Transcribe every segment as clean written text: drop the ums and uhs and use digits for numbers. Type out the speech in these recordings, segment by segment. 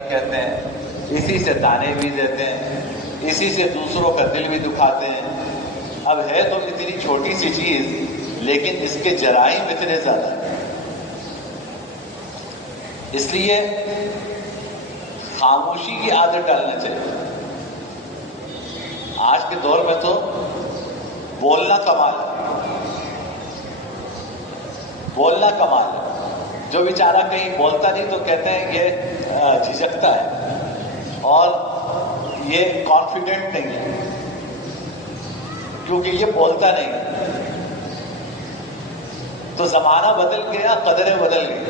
کہتے ہیں، اسی سے تانے بھی دیتے ہیں، اسی سے دوسروں کا دل بھی دکھاتے ہیں۔ اب ہے تو اتنی چھوٹی سی چیز، لیکن اس کے جرائم اتنے زیادہ ہیں۔ اس لیے خاموشی کی عادت ڈالنا چاہیے۔ آج کے دور میں تو بولنا کمال ہے، بولنا کمال ہے۔ جو بیچارہ کہیں بولتا نہیں تو کہتے ہیں یہ جھجکتا ہے اور یہ کانفیڈنٹ نہیں ہے، کیونکہ یہ بولتا نہیں ہے۔ تو زمانہ بدل گیا، قدریں بدل گئی۔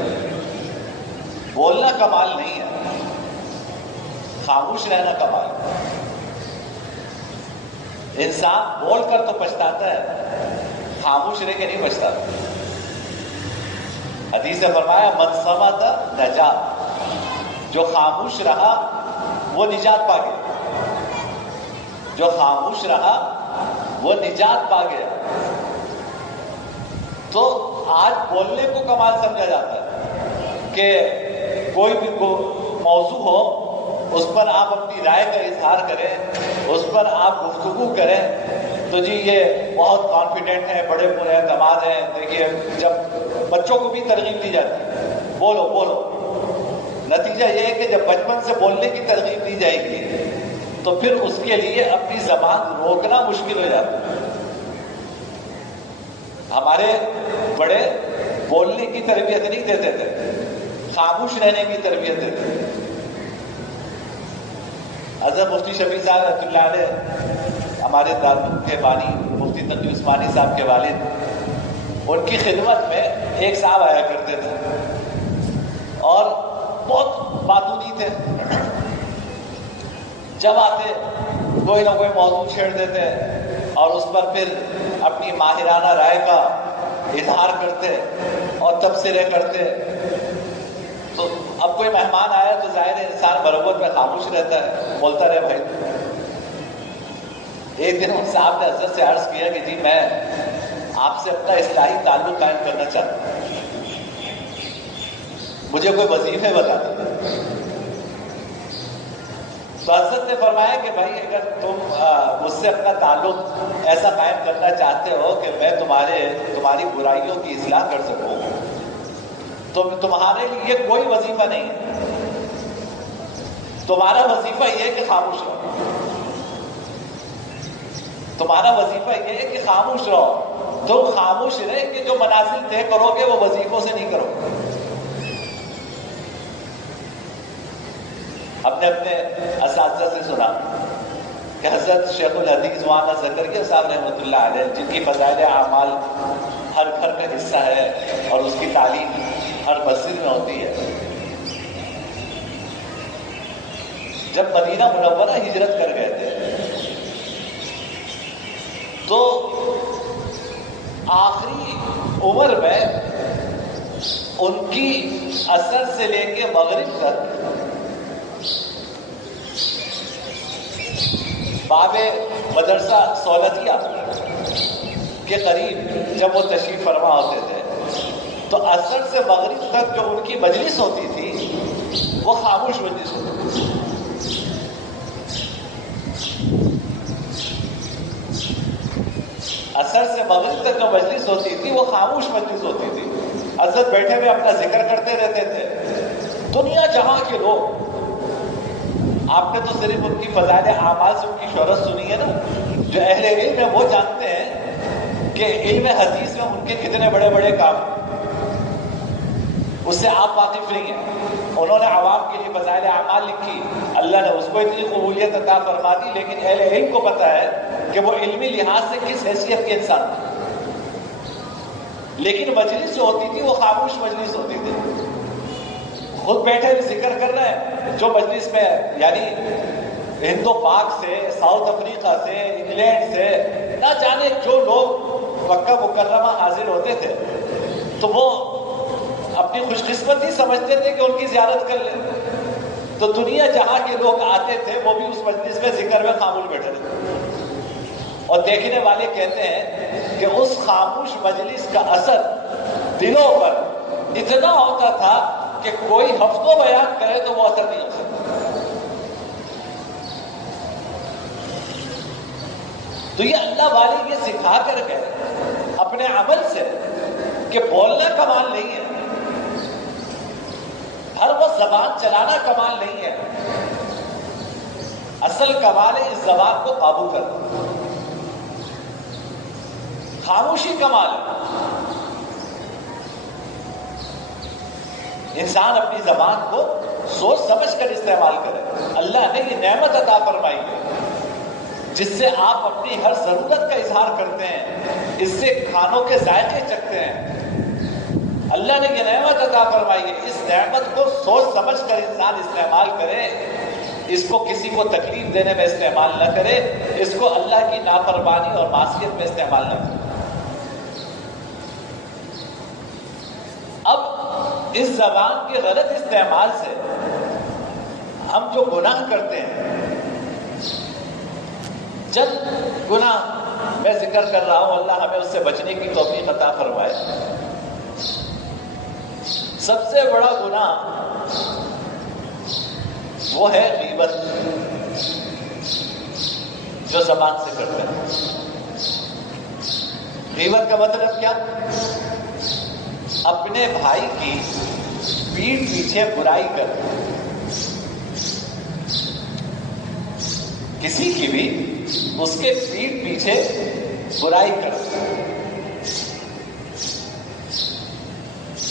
بولنا کمال نہیں ہے، خاموش رہنا کمال ہے۔ انسان بول کر تو پچھتاتا ہے، خاموش رہ کے نہیں پچھتاتا۔ حدیث نے فرمایا من صمت نجا، جو خاموش رہا وہ نجات پا گیا، جو خاموش رہا وہ نجات پا گیا۔ تو آج بولنے کو کمال سمجھا جاتا ہے کہ کوئی بھی موضوع ہو اس پر آپ اپنی رائے کا اظہار کریں، اس پر آپ گفتگو کریں تو جی یہ بہت کانفیڈنٹ ہے، بڑے پورے اعتماد ہیں۔ دیکھیے جب بچوں کو بھی ترغیب دی جاتی ہے بولو بولو، نتیجہ یہ ہے کہ جب بچپن سے بولنے کی ترغیب دی جائے گی تو پھر اس کے لیے اپنی زبان روکنا مشکل ہو جاتا ہے۔ ہمارے بڑے بولنے کی تربیت نہیں دیتے تھے، خاموش رہنے کی تربیت دیتے تھے۔ حضرت مفتی شفیع صاحب رحمۃ اللہ علیہ ہمارے دارالعلوم کے بانی مفتی تقی عثمانی صاحب کے والد، ان کی خدمت میں ایک صاحب آیا کرتے تھے اور بہت باتونی تھے۔ جب آتے کوئی نہ کوئی موضوع چھیڑ دیتے اور اس پر پھر اپنی ماہرانہ رائے کا اظہار کرتے اور تبصرے کرتے۔ تو اب کوئی مہمان آیا تو ظاہر ہے انسان برابر میں خاموش رہتا ہے، بولتا رہے بھائی۔ ایک دن ان صاحب نے حضرت سے عرض کیا کہ جی میں آپ سے اپنا اصلاحی تعلق قائم کرنا چاہتا ہوں، مجھے کوئی وظیفے بتا دیں۔ تو حضرت نے فرمایا کہ بھائی اگر تم مجھ سے اپنا تعلق ایسا قائم کرنا چاہتے ہو کہ میں تمہاری برائیوں کی اصلاح کر سکوں تو تمہارے لیے کوئی وظیفہ نہیں ہے، تمہارا وظیفہ یہ ہے کہ خاموش رہو۔ تمہارا وظیفہ یہ ہے کہ خاموش رہو۔ تم خاموش رہے کہ جو منازل طے کرو گے وہ وظیفوں سے نہیں کرو گے۔ ہم نے اپنے اساتذہ سے سنا کہ حضرت شیخ الحدیث مولانا زکریا صاحب رحمۃ اللہ علیہ، جن کی فضائل اعمال ہر گھر کا حصہ ہے اور اس کی تعلیم ہر مسجد میں ہوتی ہے، جب مدینہ منورہ ہجرت کر گئے تھے تو آخری عمر میں ان کی عصر سے لے کے مغرب تک باب مدرسہ سولتیہ کے قریب جب وہ تشریف فرما ہوتے تھے تو عصر سے مغرب تک جو ان کی مجلس ہوتی تھی وہ خاموش مجلس ہوتی تھی۔ عصر سے مغرب تک جو مجلس ہوتی تھی وہ خاموش مجلس ہوتی تھی۔ حضرت بیٹھے ہوئے اپنا ذکر کرتے رہتے تھے۔ دنیا جہاں کے لوگ، آپ نے تو صرف ان کی فضائل اعمال سے ان کی شہرت سنی ہے نا، جو اہل علم ہے وہ جانتے ہیں کہ علم حدیث میں ان کے کتنے بڑے بڑے کام، اس سے آپ واقف نہیں ہیں۔ انہوں نے عوام کے لیے فضائل اعمال لکھی، اللہ نے اس کو اتنی قبولیت عطا فرما دی، لیکن اہل علم کو پتا ہے کہ وہ علمی لحاظ سے کس حیثیت کے انسان تھے۔ لیکن مجلس جو ہوتی تھی وہ خاموش مجلس ہوتی تھی، خود بیٹھے ہوئے ذکر کر رہے ہیں۔ جو مجلس میں یعنی ہند و پاک سے، ساؤتھ افریقہ سے، انگلینڈ سے، نہ جانے جو لوگ مکہ مکرمہ حاضر ہوتے تھے تو وہ اپنی خوش قسمتی سمجھتے تھے کہ ان کی زیارت کر لیں۔ تو دنیا جہاں کے لوگ آتے تھے وہ بھی اس مجلس میں ذکر میں خاموش بیٹھے تھے، اور دیکھنے والے کہتے ہیں کہ اس خاموش مجلس کا اثر دلوں پر اتنا ہوتا تھا کہ کوئی ہفتوں بیان کرے تو وہ اثر نہیں ہو سکتا۔ تو یہ اللہ والے یہ سکھا کر گئے اپنے عمل سے کہ بولنا کمال نہیں ہے، ہر وہ زبان چلانا کمال نہیں ہے، اصل کمال ہے اس زبان کو قابو کرنا، خاموشی کمال ہے۔ انسان اپنی زبان کو سوچ سمجھ کر استعمال کرے۔ اللہ نے یہ نعمت عطا فرمائی ہے جس سے آپ اپنی ہر ضرورت کا اظہار کرتے ہیں، اس سے کھانوں کے ذائقے چکھتے ہیں۔ اللہ نے یہ نعمت عطا فرمائی ہے، اس نعمت کو سوچ سمجھ کر انسان استعمال کرے، اس کو کسی کو تکلیف دینے میں استعمال نہ کرے، اس کو اللہ کی نافرمانی اور معصیت میں استعمال نہ کرے۔ اب اس زبان کے غلط استعمال سے ہم جو گناہ کرتے ہیں، چند گناہ میں ذکر کر رہا ہوں، اللہ ہمیں اس سے بچنے کی توفیق عطا فرمائے۔ سب سے بڑا گناہ وہ ہے غیبت، جو زبان سے کرتے ہیں۔ غیبت کا مطلب کیا؟ اپنے بھائی کی پیٹھ پیچھے برائی کرنا، کسی کی بھی اس کے پیٹھ پیچھے برائی کرنا۔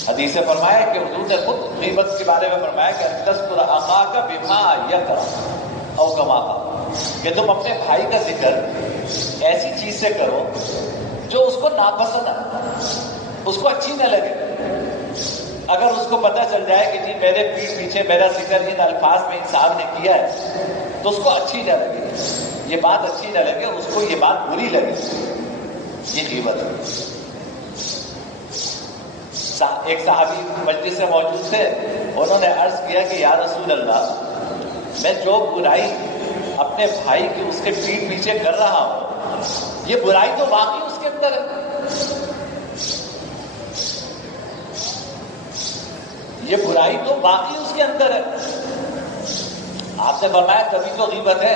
حدیث سے فرمایا کہ حضور نے خود غیبت کے بارے میں فرمایا کہ تذکر اخاک بما یکرہ او کما قال، کہ تم اپنے بھائی کا ذکر ایسی چیز سے کرو جو اس کو ناپسند ہے، اس کو اچھی نہ لگے۔ اگر اس کو پتہ چل جائے کہ جی میرے پیٹھ پیچھے میرا ذکر ان الفاظ میں انسان نے کیا ہے تو اس کو اچھی نہ لگے، یہ بات اچھی نہ لگے، اس کو یہ بات بری لگے، یہ غیبت ہے۔ ایک صحابی مجلس سے موجود تھے، انہوں نے عرض کیا کہ یا رسول اللہ، میں جو برائی اپنے بھائی کی اس کے پیٹھ پیچھے کر رہا ہوں، یہ برائی تو واقعی اس کے اندر ہے، یہ برائی تو واقعی اس کے اندر ہے۔ آپ نے فرمایا تبھی تو غیبت ہے،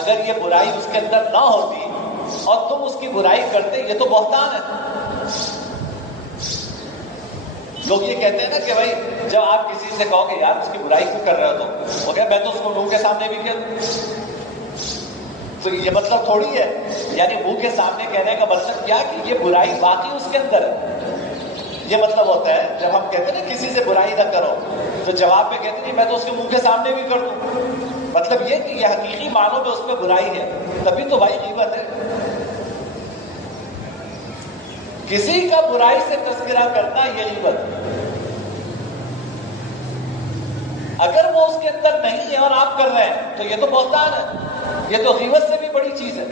اگر یہ برائی اس کے اندر نہ ہوتی اور تم اس کی برائی کرتے، یہ تو بہتان ہے۔ لوگ یہ کہتے ہیں نا کہ بھائی جب آپ کسی سے کہو کہ یار اس کی برائی کیوں کر رہے ہو، تو وہ کہ میں تو اس کو منہ کے سامنے بھی کہہ دوں، تو یہ مطلب تھوڑی ہے، یعنی منہ کے سامنے کہنے کا مطلب کیا کہ یہ برائی واقعی اس کے اندر ہے۔ یہ مطلب ہوتا ہے جب ہم کہتے ہیں نا کسی سے برائی نہ کرو، تو جواب میں کہتے ہیں میں تو اس کے منہ کے سامنے بھی کر دوں، مطلب یہ کہ یہ حقیقی معنوں میں اس میں برائی ہے، تبھی تو بھائی غیبت ہے۔ کسی کا برائی سے تذکرہ کرنا یہ غیبت ہے۔ اگر وہ اس کے اندر نہیں ہے اور آپ کر رہے ہیں تو یہ تو بہتان ہے، یہ تو غیبت سے بھی بڑی چیز ہے۔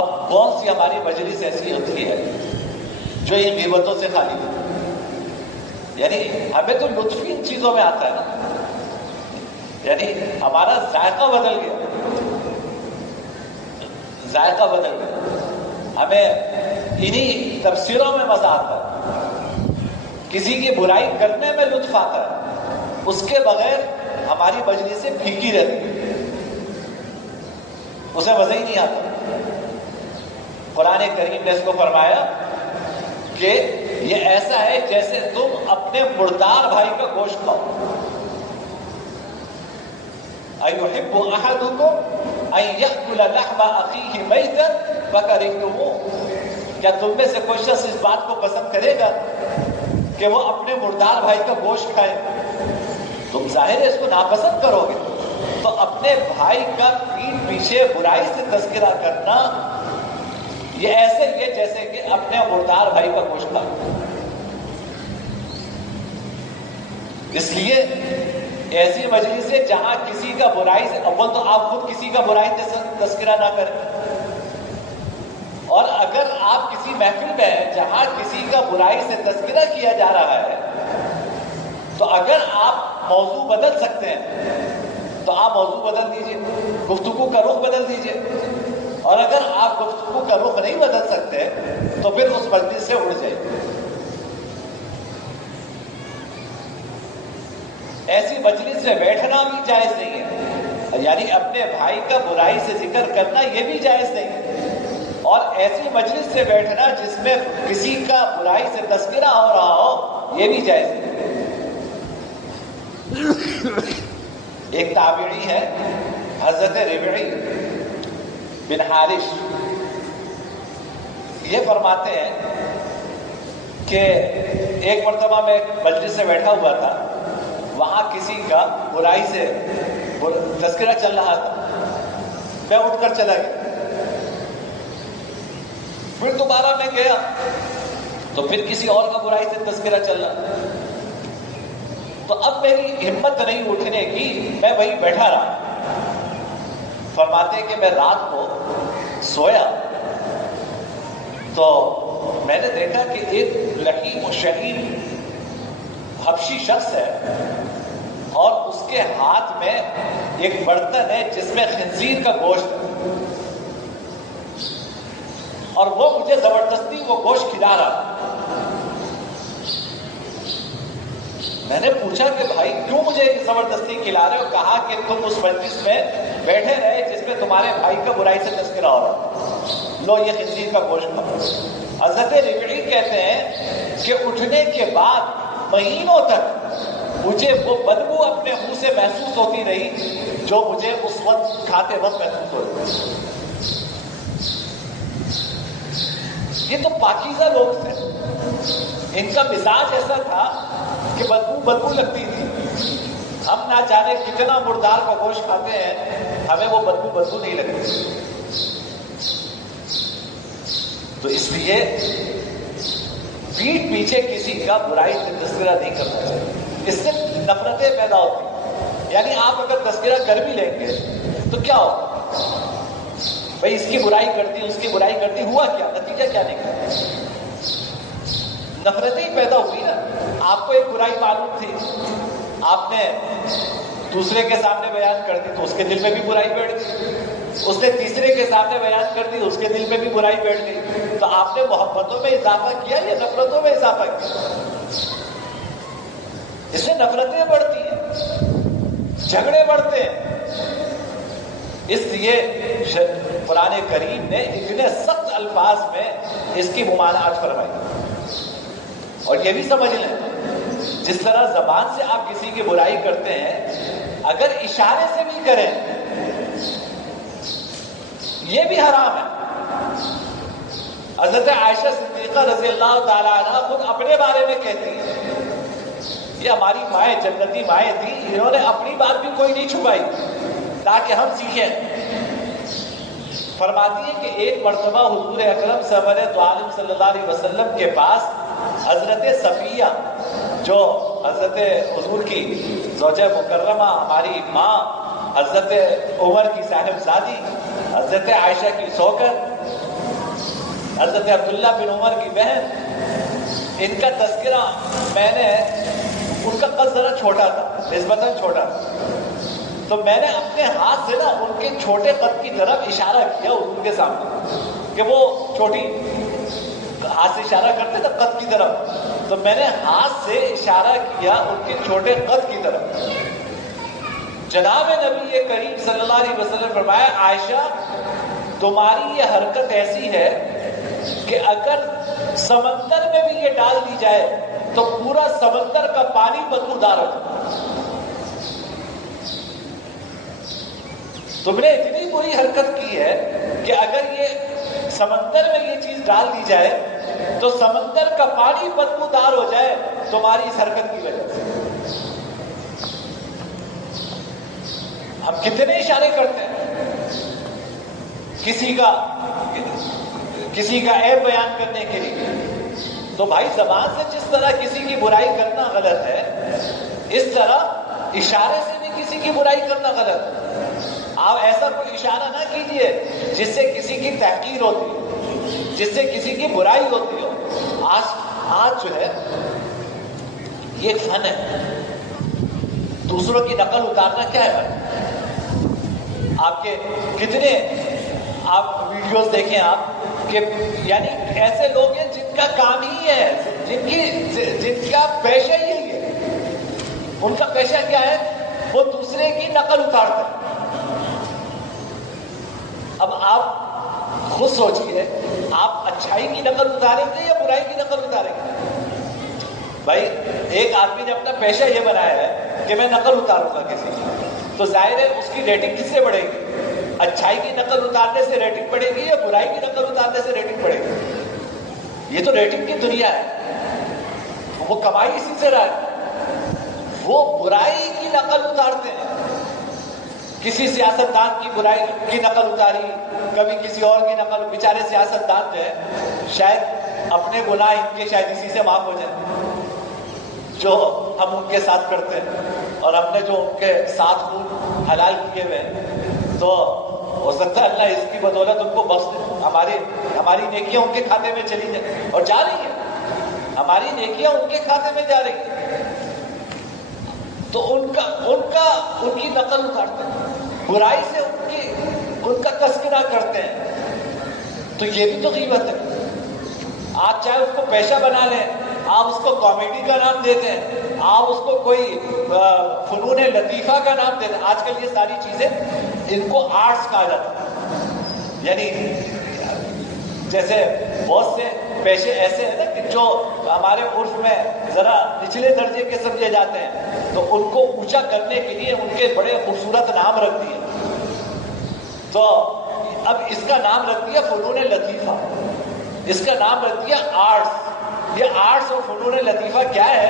اب کون سی ہماری مجلس ایسی ہوتی ہے جو ان غیبتوں سے خالی ہے؟ یعنی ہمیں تو لطف ان چیزوں میں آتا ہے نا، یعنی ہمارا ذائقہ بدل گیا، ذائقہ بدل گیا، ہمیں انہی تفسیروں میں مزہ آتا ہے، کسی کی برائی کرنے میں لطف آتا ہے، اس کے بغیر ہماری مجلسیں پھیکی رہتی ہیں، اسے مزہ ہی نہیں آتا۔ قرآن کریم نے اس کو فرمایا کہ یہ ایسا ہے جیسے تم اپنے مردار بھائی کا گوشت کھاؤ۔ أَيُحِبُّ أَحَدُكُمْ أَن يَأْكُلَ لَحْمَ أَخِيهِ مَيْتًا فَكَرِهْتُمُوهُ، کیا تم میں سے کوئی شخص اس بات کو پسند کرے گا کہ وہ اپنے مردار بھائی کا گوشت کھائے؟ تم ظاہر ہے اس کو ناپسند کرو گے۔ تو اپنے بھائی کا پیٹھ پیچھے برائی سے تذکرہ کرنا یہ ایسے ہی ہے جیسے کہ اپنے مردار بھائی کا گوشت کھانا۔ اس لیے ایسی مجلس ہے جہاں کسی کا برائی سے، اول تو آپ خود کسی کا برائی سے تذکرہ نہ کریں، اور اگر آپ کسی محفل میں ہیں جہاں کسی کا برائی سے تذکرہ کیا جا رہا ہے تو اگر آپ موضوع بدل سکتے ہیں تو آپ موضوع بدل دیجئے، گفتگو کا رخ بدل دیجئے، اور اگر آپ گفتگو کا رخ نہیں بدل سکتے تو پھر اس مجلس سے اڑ جائیے۔ ایسی مجلس میں بیٹھنا بھی جائز نہیں ہے، یعنی اپنے بھائی کا برائی سے ذکر کرنا یہ بھی جائز نہیں ہے، اور ایسی مجلس سے بیٹھنا جس میں کسی کا برائی سے تذکرہ ہو رہا ہو یہ بھی جائز نہیں۔ ایک تابعی ہے حضرت ربعی بن حارث، یہ فرماتے ہیں کہ ایک مرتبہ میں مجلس سے بیٹھا ہوا تھا، وہاں کسی کا برائی سے تذکرہ چل رہا تھا، میں اٹھ کر چلا گیا، پھر دوبارہ میں گیا تو پھر کسی اور کا برائی سے تذکرہ چل رہا، تو اب میری ہمت نہیں اٹھنے کی، میں وہیں بیٹھا رہا۔ فرماتے کہ میں رات کو سویا تو میں نے دیکھا کہ ایک لحیم و شہید حبشی شخص ہے اور اس کے ہاتھ میں ایک برتن ہے جس میں خنزیر کا گوشت ہے، اور وہ مجھے زبردستی وہ گوشت کھلا رہا۔ میں نے پوچھا کہ بھائی کیوں مجھے زبردستی کھلا رہے ہو؟ کہا کہ تم اس مجلس میں بیٹھے رہے جس میں تمہارے بھائی کا برائی سے تذکرہ ہو رہا، لو یہ خنزیر کا گوشت کھاؤ۔ حضرت ربعی کہتے ہیں کہ اٹھنے کے بعد مہینوں تک مجھے وہ بدبو اپنے منہ سے محسوس ہوتی رہی جو مجھے اس وقت کھاتے وقت محسوس ہوتی۔ یہ تو پاکیزہ لوگ تھے، ان کا مزاج ایسا تھا کہ بدبو لگتی تھی۔ ہم نہ جانے کتنا مردار کا گوشت کھاتے ہیں، ہمیں وہ بدبو نہیں لگتی۔ تو اس لیے پیٹھ پیچھے کسی کا برائی سے تذکرہ نہیں کرنا چاہیے، اس سے نفرتیں پیدا ہوتی ہیں۔ یعنی آپ اگر تذکرہ کر بھی لیں گے تو کیا ہوگا؟ بھائی اس کی برائی کرتی، اس کی برائی کرتی، ہوا کیا؟ نتیجہ کیا نکلا؟ نفرتیں ہی پیدا ہوئی نا۔ آپ کو ایک برائی معلوم تھی، آپ نے دوسرے کے سامنے بیان کر دی تو اس کے دل میں بھی برائی بیٹھ گئی، اس نے تیسرے کے سامنے بیان کر دی اس کے دل میں بھی برائی بیٹھ گئی۔ تو آپ نے محبتوں میں اضافہ کیا یا نفرتوں میں اضافہ کیا؟ اس سے نفرتیں بڑھتی ہیں، جھگڑے بڑھتے ہیں۔ اس لیے قرآن کریم نے اتنے سخت الفاظ میں اس کی ممانعت فرمائی۔ اور یہ بھی سمجھ لیں، جس طرح زبان سے آپ کسی کی برائی کرتے ہیں، اگر اشارے سے بھی کریں یہ بھی حرام ہے۔ حضرت عائشہ صدیقہ رضی اللہ تعالیٰ عنہ خود اپنے بارے میں کہتی ہیں، یہ ہماری مائیں جنتی مائیں تھی، انہوں نے اپنی بات بھی کوئی نہیں چھپائی تاکہ ہم سیکھیں۔ فرماتی ہے کہ ایک مرتبہ حضور اکرم صلی اللہ علیہ وسلم کے پاس حضرت صفیہ جو حضرت حضور کی زوجہ مکرمہ، ہماری ماں، حضرت عمر کی صاحبزادی، حضرت عائشہ کی سوکر، حضرت عبداللہ بن عمر کی بہن، ان کا تذکرہ میں نے، ان کا قد ذرا چھوٹا تھا، نسبتاً چھوٹا تھا، تو میں نے اپنے ہاتھ سے نا ان کے چھوٹے قد کی طرف اشارہ کیا حضور کے سامنے کہ وہ چھوٹی، ہاتھ سے اشارہ کرتے نا قد کی طرف، تو میں نے ہاتھ سے اشارہ کیا ان کے چھوٹے قد کی طرف۔ جناب نبی کریم صلی اللہ علیہ وسلم فرمایا، عائشہ تمہاری یہ حرکت ایسی ہے کہ اگر سمندر میں بھی یہ ڈال دی جائے تو پورا سمندر کا پانی بدبودار ہو جائے۔ تم نے اتنی بری حرکت کی ہے کہ اگر یہ سمندر میں یہ چیز ڈال دی جائے تو سمندر کا پانی بدبودار ہو جائے تمہاری اس حرکت کی وجہ سے۔ ہم کتنے اشارے کرتے ہیں کسی کا عیب بیان کرنے کے لیے، تو بھائی زبان سے جس طرح کسی کی برائی کرنا غلط ہے، اس طرح اشارے سے بھی کسی کی برائی کرنا غلط ہے۔ آپ ایسا کوئی اشارہ نہ کیجئے جس سے کسی کی تحقیر ہوتی ہو، جس سے کسی کی برائی ہوتی ہو۔ آج جو ہے یہ ایک فن ہے، دوسروں کی نقل اتارنا کیا ہے بھائی؟ آپ کے کتنے آپ ویڈیوز دیکھیں آپ کہ یعنی ایسے لوگ ہیں جن کا کام ہی ہے، جن کا پیشہ یہی ہے، ان کا پیشہ کیا ہے؟ وہ دوسرے کی نقل اتارتے ہیں۔ اب آپ خود سوچئے، آپ اچھائی کی نقل اتاریں گے یا برائی کی نقل اتاریں گے؟ بھائی ایک آدمی نے اپنا پیشہ یہ بنایا ہے کہ میں نقل اتاروں گا کسی کی، تو ظاہر ہے اس کی ریٹنگ کس سے بڑھے گی؟ اچھائی کی نقل اتارنے سے ریٹنگ بڑھے گی یا برائی کی نقل اتارنے سے ریٹنگ بڑھے گی؟ یہ تو ریٹنگ کی دنیا ہے، وہ کمائی اسی سے رہا ہے۔ وہ برائی کی نقل اتارتے ہیں، کسی سیاستدان کی برائی کی نقل اتاری، کبھی کسی اور کی نقل، بیچارے سیاستدان جو ہے شاید اپنے گناہ ان کے شاید اسی سے معاف ہو جائیں جو ہم ان کے ساتھ کرتے ہیں، اور ہم نے جو ان کے ساتھ خون حلال کیے ہوئے ہیں، تو ہو سکتا ہے اللہ اس کی بدولت ان کو بخش دے، ہماری نیکیاں ان کے کھاتے میں چلی جائیں، اور جا رہی ہیں، ہماری نیکیاں ان کے کھاتے میں جا رہی ہیں، تو ان کی نقل اتارتے ہیں، برائی سے ان کا تذکرہ کرتے ہیں، تو یہ بھی تو غیبت ہے۔ آپ چاہے اس کو پیشہ بنا لیں، آپ اس کو کامیڈی کا نام دیتے ہیں، آپ اس کو کوئی فنون لطیفہ کا نام دیتے ہیں، آج کل یہ ساری چیزیں ان کو آرٹس کہا جاتا ہے، یعنی جیسے بہت سے پیشے ایسے ہیں نا کہ جو ہمارے عرف میں ذرا نچلے درجے کے سمجھے جاتے ہیں، تو ان کو اونچا کرنے کے لیے ان کے بڑے خوبصورت نام رکھ دیے، تو اب اس کا نام رکھ دیا فنون لطیفہ، اس کا نام رکھ دیا آرٹس۔ یہ آرٹس اور فنون لطیفہ کیا ہے؟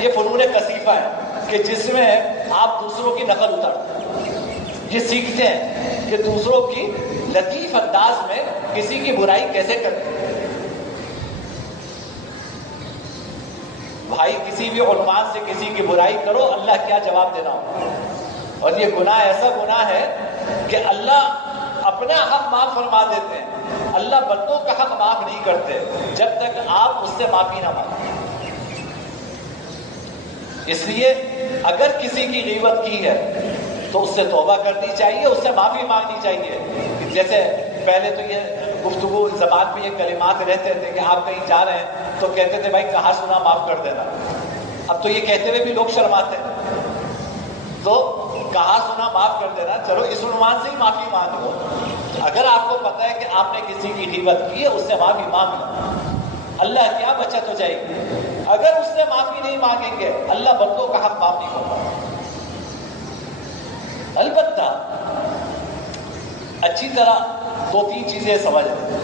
یہ فنون کثیفہ ہے کہ جس میں آپ دوسروں کی نقل اتارتے ہیں، یہ سیکھتے ہیں کہ دوسروں کی لطیف انداز میں کسی کی برائی کیسے کرتے ہیں۔ بھائی کسی بھی عنوان سے کسی کی برائی کرو، اللہ کیا جواب دینا ہوگا، اور یہ گناہ ایسا گناہ ہے کہ اللہ اپنا حق معاف فرما دیتے ہیں، اللہ بندوں کا حق معاف نہیں کرتے جب تک آپ اس سے معافی نہ مانگیں۔ اس لیے اگر کسی کی غیبت کی ہے تو اس سے توبہ کرنی چاہیے، اس سے معافی مانگنی چاہیے۔ جیسے پہلے تو یہ گفتگو زبان پہ یہ کلمات رہتے تھے کہ آپ کہیں جا رہے ہیں تو کہتے تھے بھائی کہا سنا معاف کر دینا، اب تو یہ کہتے ہوئے بھی لوگ شرماتے ہیں، تو کہا سنا معاف کر دینا، چلو اس عنوان سے ہی معافی مانگ لو۔ اگر آپ کو پتا ہے کہ آپ نے کسی کی غیبت کی ہے، اس سے معافی مانگ لو، اللہ کیا بچت ہو جائے گی۔ اگر اس سے معافی نہیں مانگیں گے، اللہ بندوں کا حق معاف نہیں کرتا۔ البتہ اچھی طرح دو تین چیزیں سمجھ لیں۔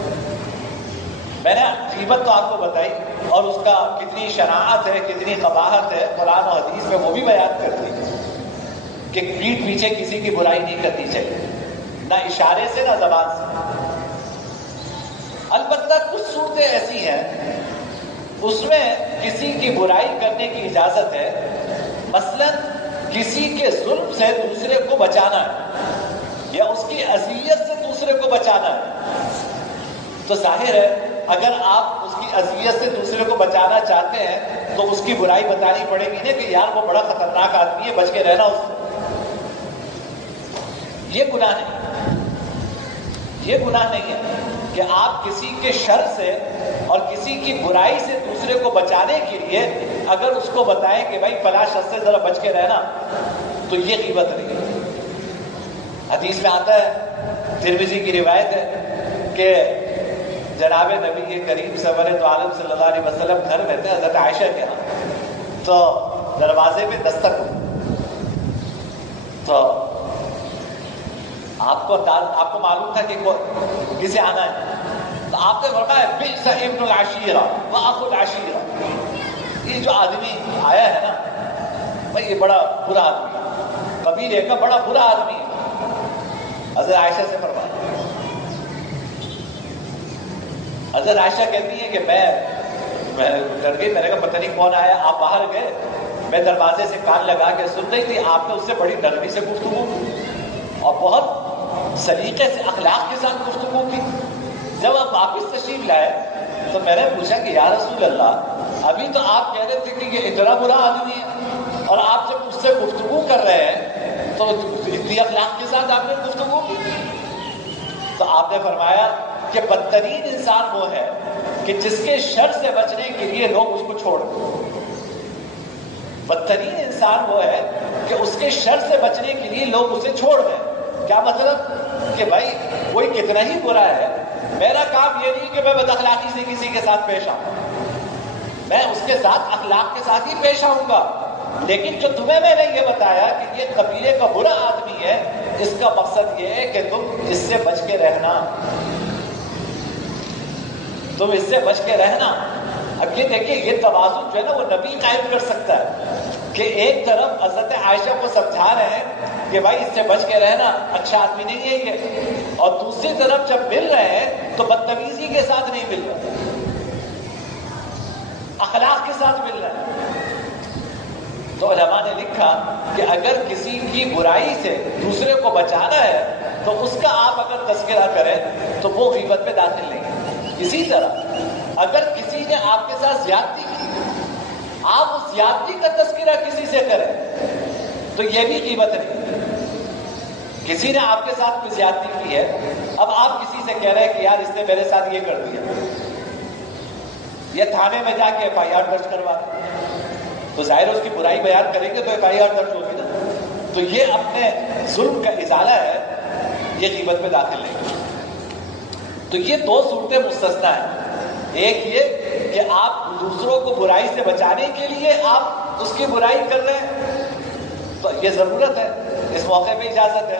میں نے غیبت تو آپ کو بتائی، اور اس کا کتنی شناعت ہے، کتنی قباحت ہے، قرآن و حدیث میں وہ بھی بیان کرتی ہے کہ پیٹھ پیچھے کسی کی برائی نہیں کرنی چاہیے، نہ اشارے سے نہ زبان سے۔ البتہ کچھ صورتیں ایسی ہیں اس میں کسی کی برائی کرنے کی اجازت ہے، مثلا کسی کے ظلم سے دوسرے کو بچانا ہے یا اس کی اذیت سے دوسرے کو بچانا ہے، تو ظاہر ہے اگر آپ اس کی اذیت سے دوسرے کو بچانا چاہتے ہیں تو اس کی برائی بتانی پڑے گی نا کہ یار وہ بڑا خطرناک آدمی ہے، بچ کے رہنا اس سے۔ یہ گناہ نہیں، یہ گناہ نہیں ہے کہ آپ کسی کے شر سے اور کسی کی برائی سے دوسرے کو بچانے کے لیے اگر اس کو بتائیں کہ بھائی فلاں شخص سے ذرا بچ کے رہنا، تو یہ غیبت نہیں ہے۔ حدیث میں آتا ہے، ترمذی کی روایت ہے کہ جناب نبی کریم سرور دو عالم صلی اللہ علیہ وسلم گھر میں تھے حضرت عائشہ کے ہاں، تو دروازے پہ دستک ہوئی، تو آپ کو معلوم تھا کہ کسے آنا ہے، تو آپ نے فرمایا بئس ابن العشیرہ واخو العشیرہ، یہ جو آدمی آیا ہے نا بھائی یہ بڑا برا آدمی ہے، قبیلے کا بڑا برا آدمی ہے۔ حضرت عائشہ سے فرمایا، حضرت عائشہ کہتی ہیں کہ میں ڈر گئی، میں نے کہا پتہ نہیں کون آیا، آپ باہر گئے، میں دروازے سے کان لگا کے سن رہی تھی، آپ نے اس سے بڑی نرمی سے گفتگو کی اور بہت سلیقے سے اخلاق کے ساتھ گفتگو کی۔ جب آپ واپس تشریف لائے تو میں نے پوچھا کہ یا رسول اللہ، ابھی تو آپ کہہ رہے تھے کہ یہ اتنا برا آدمی ہے، اور آپ جب اس سے گفتگو کر رہے ہیں تو اتنی اخلاق کے ساتھ آپ نے گفتگو کی۔ تو آپ نے فرمایا کہ بدترین انسان وہ ہے کہ جس کے شر سے بچنے کے لیے لوگ اس کو چھوڑ دیں۔ بدترین انسان وہ ہے کہ اس کے شر سے بچنے کے لیے لوگ اسے چھوڑ دیں۔ کیا مطلب؟ کہ بھائی کوئی کتنا ہی برا ہے، میرا کام یہ نہیں کہ میں بد اخلاقی سے کسی کے ساتھ پیش آؤں، میں اس کے ساتھ اخلاق کے ساتھ ہی پیش آؤں گا، لیکن جو تمہیں میں نے یہ بتایا کہ یہ قبیلے کا برا آدمی ہے، اس کا مقصد یہ ہے کہ تم اس سے بچ کے رہنا، تم اس سے بچ کے رہنا۔ اب یہ دیکھیں، یہ توازن جو ہے نا وہ نبی قائم کر سکتا ہے کہ ایک طرف حضرت عائشہ کو سمجھا رہے ہیں کہ بھائی اس سے بچ کے رہنا، اچھا آدمی نہیں ہے یہ، اور دوسری طرف جب مل رہے ہیں تو بدتمیزی کے ساتھ نہیں مل رہے، اخلاق کے ساتھ مل رہے ہیں۔ تو علماء نے لکھا کہ اگر کسی کی برائی سے دوسرے کو بچانا ہے تو اس کا آپ اگر تذکرہ کریں تو وہ غیبت میں داخل نہیں ہے۔ اسی طرح اگر کسی نے آپ کے ساتھ زیادتی کی، آپ اس زیادتی کا تذکرہ کسی سے کریں تو یہ بھی غیبت نہیں۔ کسی نے آپ کے ساتھ کوئی زیادتی کی ہے، اب آپ کسی سے کہہ رہے ہیں کہ یار اس نے میرے ساتھ یہ کر دیا، یہ تھانے میں جا کے FIR درج کروا دیں، تو ظاہر اس کی برائی بیان کریں گے تو FIR درج ہوگی نا، تو یہ اپنے ظلم کا ازالہ ہے، یہ غیبت میں داخل نہیں۔ تو یہ دو صورتیں مستثنیٰ ہیں، ایک یہ کہ آپ دوسروں کو برائی سے بچانے کے لیے آپ اس کی برائی کر رہے ہیں تو یہ ضرورت ہے، اس موقع پہ اجازت ہے،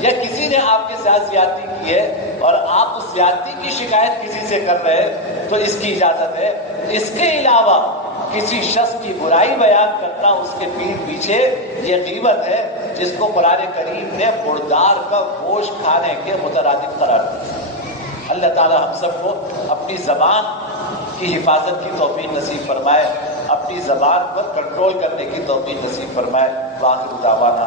یا کسی نے آپ کے ساتھ زیادتی کی ہے اور آپ اس زیادتی کی شکایت کسی سے کر رہے ہیں تو اس کی اجازت ہے۔ اس کے علاوہ کسی شخص کی برائی بیان کرنا اس کے پیٹھ پیچھے یہ غیبت ہے، جس کو قرآن کریم نے مردار کا گوشت کھانے کے مترادف قرار دیا۔ اللہ تعالی ہم سب کو اپنی زبان کی حفاظت کی توفیق نصیب فرمائے، اپنی زبان پر کنٹرول کرنے کی توفیق نصیب فرمائے۔ وآخر دعوانا